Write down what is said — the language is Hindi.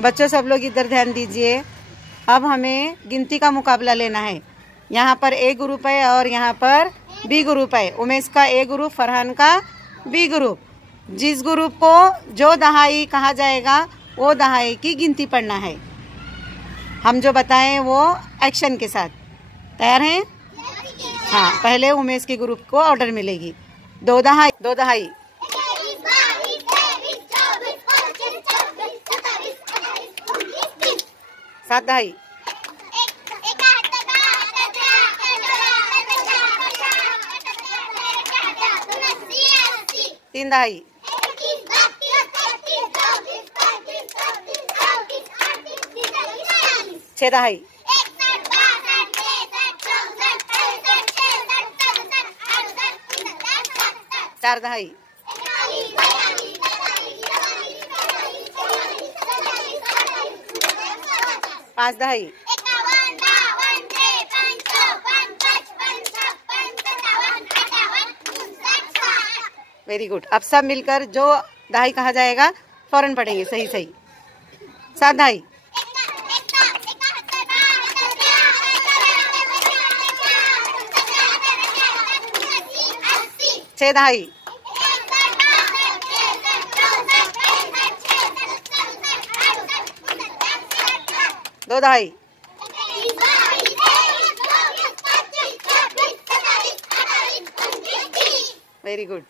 बच्चों सब लोग इधर ध्यान दीजिए। अब हमें गिनती का मुकाबला लेना है। यहाँ पर ए ग्रुप है और यहाँ पर बी ग्रुप है। उमेश का ए ग्रुप, फरहान का बी ग्रुप। जिस ग्रुप को जो दहाई कहा जाएगा वो दहाई की गिनती पढ़ना है। हम जो बताएं वो एक्शन के साथ। तैयार हैं? हाँ, पहले उमेश के ग्रुप को ऑर्डर मिलेगी। 2 दहाई, 2 दहाई, 7 दहाई, 3 दहाई, 6 दहाई, 4 दहाई, 5 दहाई, 5 वेरी गुड। अब सब मिलकर जो दहाई कहा जाएगा फौरन पढ़ेंगे सही सही। 7 दहाई, 6 दहाई, 2 दहाई, वेरी गुड।